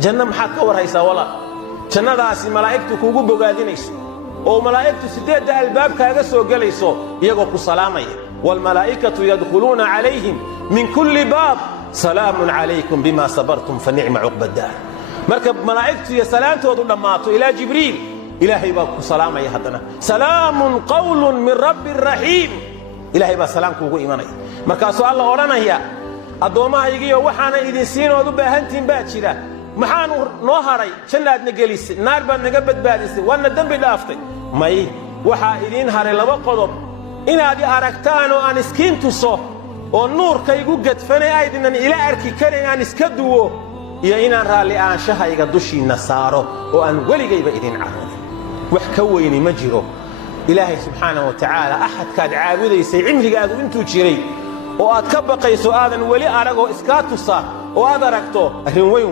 جنة محاك ورهيسا ولا جنة داسي ملائكتو كوغو بوغادينيسو oo malaa'iktu sideeda albaab kaaga soo galayso iyagoo ku salaamaya wal malaa'ikatu yadkhuluna alayhim min kulli baab salaamun alaykum bima sabartum fa ni'ma uqbad dar marka malaa'iktu ya salaantoodu dhamaato ila jibriil ilaahay baa ku salaamaya hadana salaamun qawlun min rabbir rahim ilaahay baa salaamku ugu imanaya marka soo Allah oranaya adoomahaygiyo waxaana idin siinood u baahantiin baa jira maxaan noo haray jannaadna gelisay naar baan naga badbaadisay wana dambi dhaaftay may waxa idin haray laba qodob inaad aragtaan oo aan iskiin tuso oo nuurkaygu gadfanay aydinan ila arki karin aan iska duwo iyo inaan raali aanshahayga dushiina saaro oo aan waligayba idin caawin wax ka weyni ma jiro ilaahay subhanahu wa ta'ala ahad kaad caabudaysay cimrigaagu intuu jiray oo aad ka baqayso aadan wali arago iska tusa oo aad aragto arrin weyn